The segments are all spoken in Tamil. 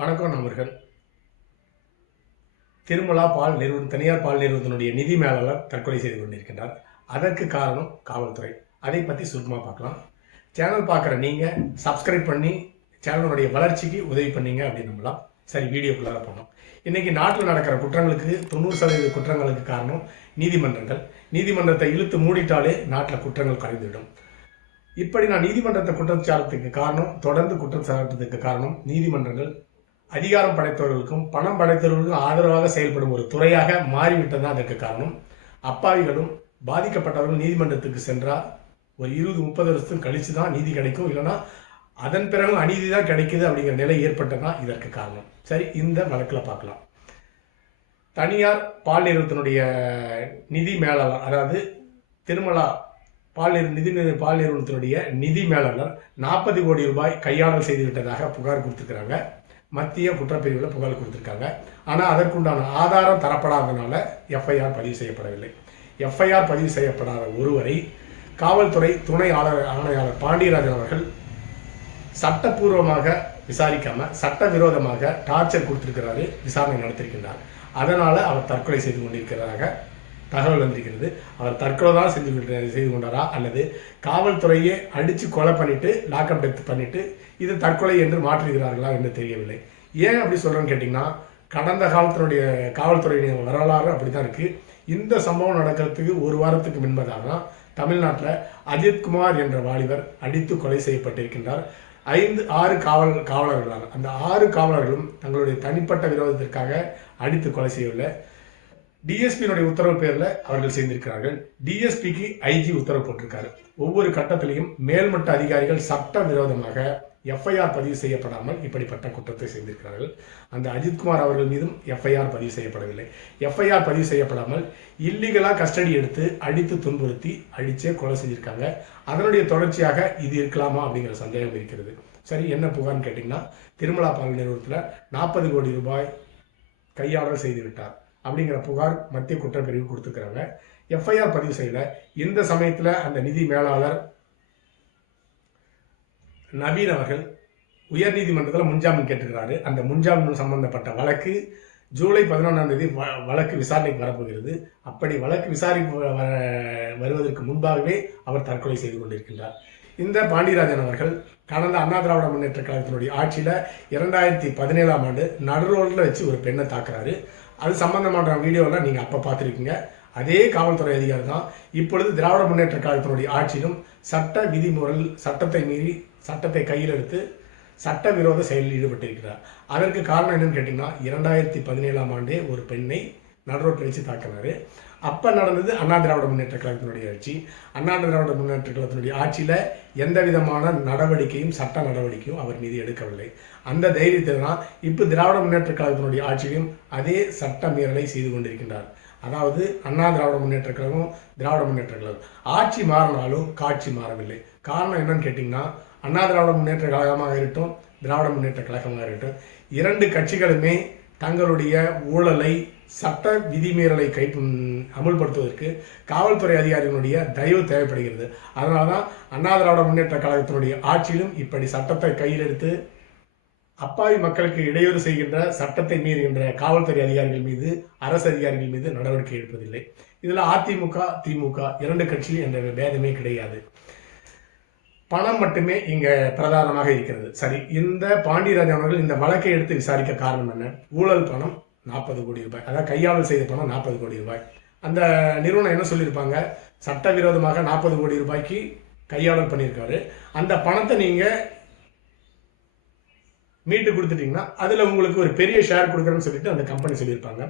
வணக்கம் நண்பர்கள். திருமலா பால் நிறுவனம் தனியார் பால் நிறுவனத்தினுடைய நிதி மேலாளர் தற்கொலை செய்து கொண்டிருக்கின்றார். அதற்கு காரணம் காவல்துறை. அதை பற்றி சுருக்கமாக பார்க்கலாம். சேனல் பார்க்குற நீங்கள் சப்ஸ்கிரைப் பண்ணி சேனலுடைய வளர்ச்சிக்கு உதவி பண்ணீங்க அப்படின்னு நம்பலாம். சரி வீடியோக்குள்ளார போனோம் இன்றைக்கி நாட்டில் நடக்கிற குற்றங்களுக்கு தொண்ணூறு சதவீத குற்றங்களுக்கு காரணம் நீதிமன்றங்கள். நீதிமன்றத்தை இழுத்து மூடிட்டாலே நாட்டில் குற்றங்கள் குறைந்துவிடும் இப்படி நான் நீதிமன்றத்தை குற்றச்சாரத்துக்கு காரணம் தொடர்ந்து குற்றச்சாட்டத்துக்கு காரணம் நீதிமன்றங்கள். அதிகாரம் படைத்தவர்களுக்கும் பணம் படைத்தவர்களுக்கும் ஆதரவாக செயல்படும் ஒரு துறையாக மாறிவிட்டது தான் அதற்கு காரணம். அப்பாவிகளும் பாதிக்கப்பட்டவர்களும் நீதிமன்றத்துக்கு சென்றால் ஒரு இருபது முப்பது வருஷத்துக்கு கழித்து தான் நீதி கிடைக்கும். இல்லைன்னா அதன் பிறகு அநீதி தான் கிடைக்குது அப்படிங்கிற நிலை ஏற்பட்டதான் இதற்கு காரணம். சரி இந்த வழக்கில் பார்க்கலாம். தனியார் பால் நிறுவனத்தினுடைய நிதி மேலாளர் அதாவது திருமலா பால் நிதி பால் நிறுவனத்தினுடைய நிதி மேலாளர் நாற்பது கோடி ரூபாய் கையாடல் செய்து விட்டதாக புகார் கொடுத்துருக்கிறாங்க. மத்திய குற்றப்பிரிவில் புகார் கொடுத்துருக்காங்க. ஆனால் அதற்குண்டான ஆதாரம் தரப்படாததுனால எஃப்ஐஆர் பதிவு செய்யப்படவில்லை. எஃப்ஐஆர் பதிவு செய்யப்படாத ஒருவரை காவல்துறை துணை ஆளர் ஆணையாளர் பாண்டியராஜன் அவர்கள் சட்டப்பூர்வமாக விசாரிக்காமல் சட்டவிரோதமாக டார்ச்சர் கொடுத்துருக்கிறாரு விசாரணை நடத்திருக்கின்றார் அதனால் அவர் தற்கொலை செய்து கொண்டிருக்கிறதாக தகவல் வந்திருக்கிறது. அவர் தற்கொலை தான் செஞ்சு கொண்டு- செய்து கொண்டாரா? அல்லது காவல்துறையே அடித்து கொலை பண்ணிவிட்டு லாக்அப் டெத் பண்ணிவிட்டு இது தற்கொலை என்று மாற்றுகிறார்களா என்று தெரியவில்லை. ஏன் அப்படி சொல்கிறேன்னு கேட்டிங்கன்னா கடந்த காலத்தினுடைய காவல்துறையினுடைய வரலாறு அப்படிதான் இருக்குது இந்த சம்பவம் நடக்கிறதுக்கு ஒரு வாரத்துக்கு முன்பதாக தான் தமிழ்நாட்டில் அஜித்குமார் என்ற வாலிபர் அடித்து கொலை செய்யப்பட்டிருக்கின்றார். ஐந்து ஆறு காவல் காவலர்களால் அந்த ஆறு காவலர்களும் தங்களுடைய தனிப்பட்ட விரோதத்திற்காக அடித்து கொலை செய்யவில்லை. டிஎஸ்பியினுடைய உத்தரவு பேரில் அவர்கள் செய்திருக்கிறார்கள் டிஎஸ்பிக்கு ஐஜி உத்தரவு போட்டிருக்காரு. ஒவ்வொரு கட்டத்திலையும் மேல்மட்ட அதிகாரிகள் சட்ட விரோதமாக எஃப்ஐஆர் பதிவு செய்யப்படாமல் இப்படிப்பட்ட குற்றத்தை செய்திருக்கிறார்கள். அந்த அஜித்குமார் அவர்கள் மீதும் எஃப்ஐஆர் பதிவு செய்யப்படவில்லை. எஃப்ஐஆர் பதிவு செய்யப்படாமல் இல்லீகலாக கஸ்டடி எடுத்து அடித்து துன்புறுத்தி அடித்தே கொலை செஞ்சுருக்காங்க. அதனுடைய தொடர்ச்சியாக இது இருக்கலாமா அப்படிங்கிற சந்தேகம் இருக்கிறது. சரி என்ன புகார்னு கேட்டிங்கன்னா திருமலா பால் நிறுவனத்தில் நாற்பது கோடி ரூபாய் கையாடல் செய்து விட்டார். அப்படிங்கிற புகார் மத்திய குற்றப்பிரிவு கொடுத்துருக்காங்க எஃப்ஐஆர் பதிவு செய்யல. இந்த சமயத்தில் அந்த நிதி மேலாளர் நவீன் அவர்கள் உயர்நீதிமன்றத்தில் முன்ஜாமீன் கேட்டிருக்கிறாரு அந்த முன்ஜாமீன் சம்பந்தப்பட்ட வழக்கு ஜூலை பதினொன்றாம் தேதி வ- வழக்கு விசாரணைக்கு வரப்போகிறது. அப்படி வழக்கு விசாரிப்பு வர வருவதற்கு முன்பாகவே அவர் தற்கொலை செய்து கொண்டிருக்கின்றார். இந்த பாண்டியராஜன் அவர்கள் கடந்த அண்ணா திராவிட முன்னேற்ற கழகத்தினுடைய ஆட்சியில் இரண்டாயிரத்தி பதினேழாம் ஆண்டு நடுரோட்டில் வச்சு ஒரு பெண்ணை தாக்குறாரு. அது சம்மந்தமான வீடியோலாம் நீங்கள் அப்போ பார்த்துருக்கீங்க. அதே காவல்துறை அதிகாரி தான். இப்பொழுது திராவிட முன்னேற்ற கழகத்தினுடைய ஆட்சியிலும் சட்ட விதிமுறை சட்டத்தை மீறி சட்டத்தை கையில் எடுத்து சட்டவிரோத செயலில் ஈடுபட்டிருக்கிறார். அதற்கு காரணம் என்னன்னு கேட்டிங்கன்னா இரண்டாயிரத்தி பதினேழாம் ஆண்டே ஒரு பெண்ணை நடுரோட்டில் வச்சு தாக்கினார். அப்போ நடந்தது அண்ணா திராவிட முன்னேற்ற கழகத்தினுடைய ஆட்சி. அண்ணா திராவிட முன்னேற்ற கழகத்தினுடைய ஆட்சியில் எந்த விதமான நடவடிக்கையும் சட்ட நடவடிக்கையும் அவர் மீது எடுக்கவில்லை. அந்த தைரியத்தை தான் இப்போ திராவிட முன்னேற்ற கழகத்தினுடைய ஆட்சியிலும் அதே சட்ட மீறலை செய்து கொண்டிருக்கின்றார். அதாவது அண்ணா திராவிட முன்னேற்ற கழகம் திராவிட முன்னேற்ற கழகம். ஆட்சி மாறினாலும் காட்சி மாறவில்லை. காரணம் என்னன்னு கேட்டிங்கன்னா அண்ணா திராவிட முன்னேற்ற கழகமாக இருக்கட்டும் திராவிட முன்னேற்ற கழகமாக இருக்கட்டும் இரண்டு கட்சிகளுமே தங்களுடைய ஊழலை சட்ட விதிமீறலை கை அமல்படுத்துவதற்கு அமுல்படுத்துவதற்கு காவல்துறை அதிகாரிகளுடைய தயவு தேவைப்படுகிறது. அதனால தான் அண்ணா திராவிட முன்னேற்ற கழகத்தினுடைய ஆட்சியிலும் இப்படி சட்டத்தை கையில் எடுத்து அப்பாவி மக்களுக்கு இடையூறு செய்கின்ற சட்டத்தை மீறுகின்ற காவல்துறை அதிகாரிகள் மீது அரசு அதிகாரிகள் மீது நடவடிக்கை எடுப்பதில்லை. இதில் அதிமுக திமுக இரண்டு கட்சி என்ற பேதமே கிடையாது. பணம் மட்டுமே இங்க பிரதானமாக இருக்கிறது. சரி இந்த பாண்டியராஜன் அவர்கள் இந்த வழக்கை எடுத்து விசாரிக்க காரணம் என்ன? ஊழல் பணம் நாற்பது கோடி ரூபாய். அதாவது கையாளல் செய்த பணம் நாற்பது கோடி ரூபாய். அந்த நிறுவனம் என்ன சொல்லியிருப்பாங்க? சட்டவிரோதமாக நாற்பது கோடி ரூபாய்க்கு கையாளல் பண்ணியிருக்காரு. அந்த பணத்தை நீங்க மீட்டு கொடுத்துட்டீங்கன்னா அதில் உங்களுக்கு ஒரு பெரிய ஷேர் கொடுக்குறேன்னு சொல்லிட்டு அந்த கம்பெனி சொல்லியிருப்பாங்க.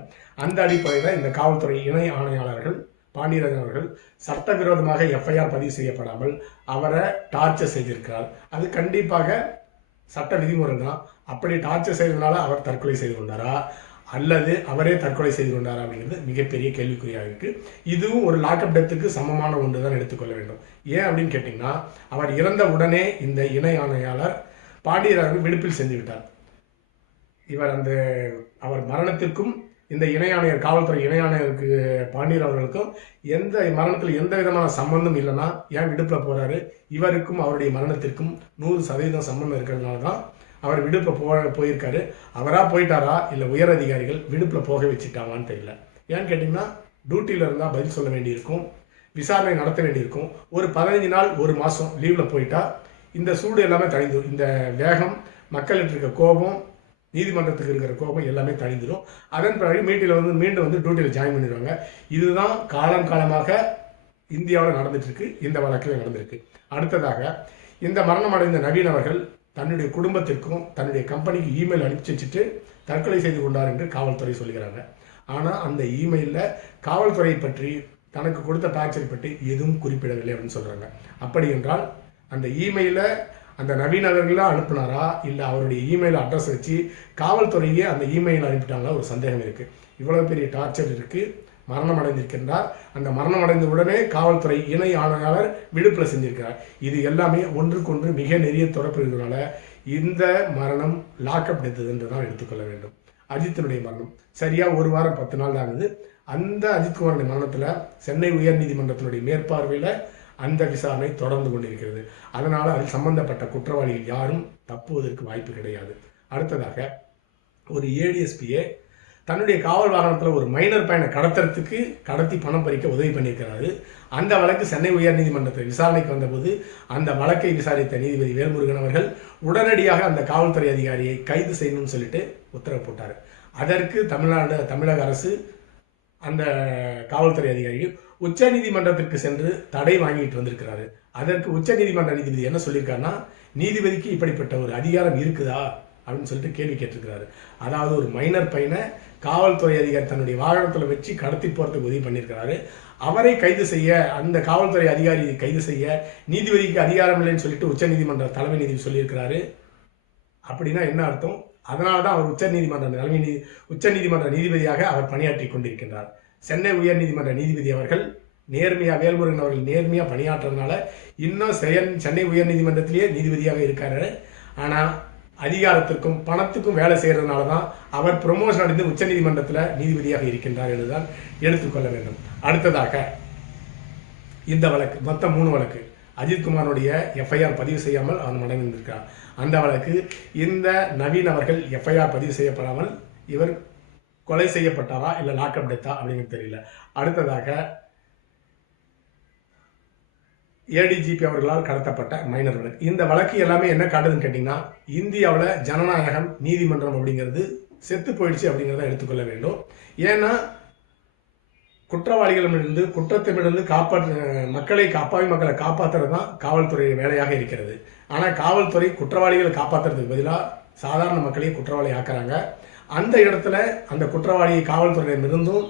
அந்த அடிப்படையில் இந்த காவல்துறை இணை ஆணையாளர்கள் பாண்டியராஜன் அவர்கள் சட்டவிரோதமாக எஃப்ஐஆர் பதிவு செய்யப்படாமல் அவரை டார்ச்சர் செய்திருக்கிறார். அது கண்டிப்பாக சட்ட விதிமுறை தான். அப்படி டார்ச்சர் செய்ததுனால அவர் தற்கொலை செய்து கொண்டாரா? அல்லது அவரே தற்கொலை செய்து கொண்டாரா அப்படிங்கிறது மிகப்பெரிய கேள்விக்குறியாக இருக்குது இதுவும் ஒரு லாக்அப் டெத்துக்கு சமமான ஒன்று தான் எடுத்துக்கொள்ள வேண்டும். ஏன் அப்படின்னு கேட்டிங்கன்னா அவர் இறந்த உடனே இந்த இணை ஆணையாளர் பாண்டியராஜன் விடுப்பில் செஞ்சு விட்டார் இவர் அந்த அவர் மரணத்திற்கும் இந்த இணை ஆணையர் காவல்துறை இணை ஆணையருக்கு பாண்டியர் அவர்களுக்கும் எந்த மரணத்தில் எந்த விதமான சம்பந்தம் இல்லைன்னா ஏன் விடுப்பில் போகிறாரு இவருக்கும் அவருடைய மரணத்திற்கும் நூறு சதவீதம் சம்பந்தம் இருக்கிறதுனால தான் அவர் விடுப்பில் போ போயிருக்காரு. அவராக போயிட்டாரா? இல்லை உயர் அதிகாரிகள் விடுப்பில் போக வச்சுட்டாங்களான்னு தெரியல. ஏன்னு கேட்டிங்கன்னா டியூட்டியில் இருந்தால் பதில் சொல்ல வேண்டியிருக்கும். விசாரணை நடத்த வேண்டியிருக்கும். ஒரு பதினஞ்சு நாள் ஒரு மாதம் லீவில் போயிட்டா இந்த சூடு எல்லாமே தணிந்துடும் இந்த வேகம் மக்கள்கிட்ட இருக்க கோபம் நீதிமன்றத்துக்கு இருக்கிற கோபம் எல்லாமே தணிந்துடும் அதன் பிறகு மீட்டில் வந்து மீண்டும் வந்து டியூட்டியில் ஜாயின் பண்ணிடுவாங்க. இதுதான் காலம் காலமாக இந்தியாவில் நடந்துட்டுருக்கு. இந்த வழக்கில் நடந்திருக்கு. அடுத்ததாக இந்த மரணம் அடைந்த நவீன் அவர்கள் தன்னுடைய குடும்பத்திற்கும் தன்னுடைய கம்பெனிக்கு இமெயில் அனுப்பிச்சு வச்சுட்டு தற்கொலை செய்து கொண்டார் என்று காவல்துறை சொல்கிறாங்க ஆனால் அந்த இமெயிலில் காவல்துறை பற்றி தனக்கு கொடுத்த டார்ச்சர் பற்றி எதுவும் குறிப்பிடவில்லை அப்படின்னு சொல்கிறாங்க அப்படி என்றால் அந்த இமெயிலை அந்த நவீன் அனுப்புனாரா? இல்லை அவருடைய இமெயில் அட்ரஸ் வச்சு காவல்துறையே அந்த இமெயில் அனுப்பிட்டாங்களா? ஒரு சந்தேகம் இருக்குது இவ்வளோ பெரிய டார்ச்சர் இருக்குது மரணம் அடைந்திருக்கின்றார் அந்த மரணம் அடைந்த உடனே காவல்துறை இணை ஆணையாளர் விடுப்பில் செஞ்சிருக்கிறார். இது எல்லாமே ஒன்றுக்கொன்று மிக நெறிய தொடர்பு இருக்கிறதுனால இந்த மரணம் லாக்அப் டெத்து என்று தான் எடுத்துக்கொள்ள வேண்டும். அஜித்தினுடைய மரணம். சரியாக ஒரு வாரம் பத்து நாள் தான் ஆகுது. அந்த அஜித்குமாருடைய மரணத்தில் சென்னை உயர்நீதிமன்றத்தினுடைய மேற்பார்வையில் அந்த விசாரணை தொடர்ந்து கொண்டிருக்கிறது. அதனால் அதில் சம்பந்தப்பட்ட குற்றவாளிகள் யாரும் தப்புவதற்கு வாய்ப்பு கிடையாது. அடுத்ததாக ஒரு ஏடிஎஸ்பியை தன்னுடைய காவல் வாகனத்தில் ஒரு மைனர் பையனை கடத்துறதுக்கு கடத்தி பணம் பறிக்க உதவி பண்ணியிருக்கிறாரு. அந்த வழக்கு சென்னை உயர்நீதிமன்றத்தில் விசாரணைக்கு வந்தபோது அந்த வழக்கை விசாரித்த நீதிபதி வேல்முருகன் அவர்கள் உடனடியாக அந்த காவல்துறை அதிகாரியை கைது செய்யணும்னு சொல்லிட்டு உத்தரவு போட்டார். அதற்கு தமிழ்நாடு தமிழக அரசு அந்த காவல்துறை அதிகாரிகள் உச்ச நீதிமன்றத்திற்கு சென்று தடை வாங்கிட்டு வந்திருக்கிறாரு. அதற்கு உச்ச நீதிமன்ற நீதிபதி என்ன சொல்லியிருக்காருன்னா நீதிபதிக்கு இப்படிப்பட்ட ஒரு அதிகாரம் இருக்குதா? அப்படின்னு சொல்லிட்டு கேள்வி கேட்டிருக்கிறாரு. அதாவது ஒரு மைனர் பையனை காவல்துறை அதிகாரி தன்னுடைய வாகனத்தில் வச்சு கடத்தி போகிறதுக்கு உதவி பண்ணியிருக்கிறாரு. அவரை கைது செய்ய அந்த காவல்துறை அதிகாரி கைது செய்ய நீதிபதிக்கு அதிகாரம் இல்லைன்னு சொல்லிட்டு உச்சநீதிமன்ற தலைமை நீதிபதி சொல்லியிருக்கிறாரு. அப்படின்னா என்ன அர்த்தம்? அதனால தான் அவர் உச்ச நீதிமன்ற தலைமை நீதி உச்சநீதிமன்ற நீதிபதியாக அவர் பணியாற்றி கொண்டிருக்கின்றார். சென்னை உயர்நீதிமன்ற நீதிபதி அவர்கள் நேர்மையாக வேல்முருகன் அவர்கள் நேர்மையாக பணியாற்றுறதுனால இன்னும் செயல் சென்னை உயர்நீதிமன்றத்திலேயே நீதிபதியாக இருக்காரு. ஆனால் அதிகாரத்திற்கும் பணத்துக்கும் வேலை செய்கிறதுனால தான் அவர் ப்ரொமோஷன் அடைந்து உச்சநீதிமன்றத்தில் நீதிபதியாக இருக்கின்றார் என்றுதான் எடுத்துக்கொள்ள வேண்டும். அடுத்ததாக இந்த வழக்கு மொத்தம் மூணு வழக்கு. அஜித்குமாருடைய எஃப்ஐஆர் பதிவு செய்யாமல் அவன் மடங்கியிருக்கிறார் அந்த வழக்கு இந்த நவீன் அவர்கள் எஃப்ஐஆர் பதிவு செய்யப்படாமல் இவர் கொலை செய்யப்பட்டாரா இல்லை லாக்அப் டெத்தா அப்படிங்கிறது தெரியல. அடுத்ததாக ஏடிஜிபி அவர்களால் கடத்தப்பட்ட மைனர் வழக்கு. இந்த வழக்கு எல்லாமே என்ன காட்டுதுன்னு கேட்டிங்கன்னா இந்தியாவில் ஜனநாயகம் நீதிமன்றம் அப்படிங்கிறது செத்து போயிடுச்சு அப்படிங்கிறத எடுத்துக்கொள்ள வேண்டும். ஏன்னா குற்றவாளிகளிடமிருந்து குற்றத்திடமிருந்து காப்பாற்ற மக்களை காப்பாவி மக்களை காப்பாற்றுறது தான் காவல்துறை வேலையாக இருக்கிறது. ஆனால் காவல்துறை குற்றவாளிகளை காப்பாற்றுறதுக்கு பதிலாக சாதாரண மக்களையும் குற்றவாளி ஆக்குறாங்க. அந்த இடத்துல அந்த குற்றவாளியை காவல்துறையிடமிருந்தும்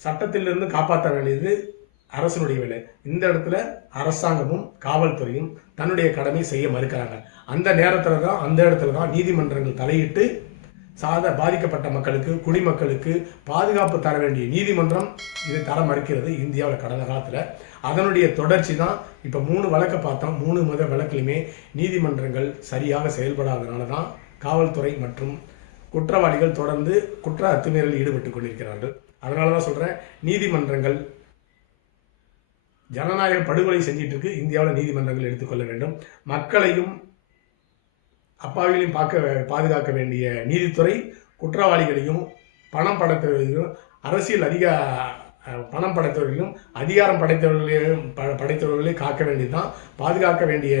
சட்டத்திலிருந்து காப்பாற்ற வேண்டியது அரசனுடைய வேலை. இந்த இடத்துல அரசாங்கமும் காவல்துறையும் தன்னுடைய கடமை செய்ய மறுக்கிறாங்க. அந்த நேரத்தில் தான் அந்த இடத்துல தான் நீதிமன்றங்கள் தலையிட்டு சாத பாதிக்கப்பட்ட மக்களுக்கு குடிமக்களுக்கு பாதுகாப்பு தர வேண்டிய நீதிமன்றம் இதை தர மறுக்கிறது இந்தியாவில் கடந்த காலத்தில். அதனுடைய தொடர்ச்சி தான் இப்போ மூணு வழக்கை பார்த்தோம். மூணு மத வழக்கிலுமே நீதிமன்றங்கள் சரியாக செயல்படாதனால தான் காவல்துறை மற்றும் குற்றவாளிகள் தொடர்ந்து குற்ற அத்துமீறலில் ஈடுபட்டு கொண்டிருக்கிறார்கள். அதனால தான் சொல்கிறேன் நீதிமன்றங்கள் ஜனநாயக படுகொலை செஞ்சிட்டு இருக்கு. இந்தியாவில் நீதிமன்றங்கள் எடுத்துக்கொள்ள வேண்டும். மக்களையும் அப்பாவிகளையும் பார்க்க பாதுகாக்க வேண்டிய நீதித்துறை குற்றவாளிகளையும் பணம் படைத்தவர்களையும் அரசியல் அதிக பணம் படைத்தவர்களையும் அதிகாரம் படைத்தவர்களையும் ப படைத்தவர்களையும் காக்க வேண்டியதுதான். பாதுகாக்க வேண்டிய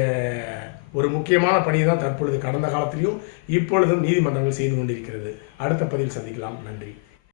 ஒரு முக்கியமான பணியை தான் தற்பொழுது கடந்த காலத்திலையும் இப்பொழுதும் நீதிமன்றங்கள் செய்து கொண்டிருக்கிறது. அடுத்த பதிவில் சந்திக்கலாம். நன்றி.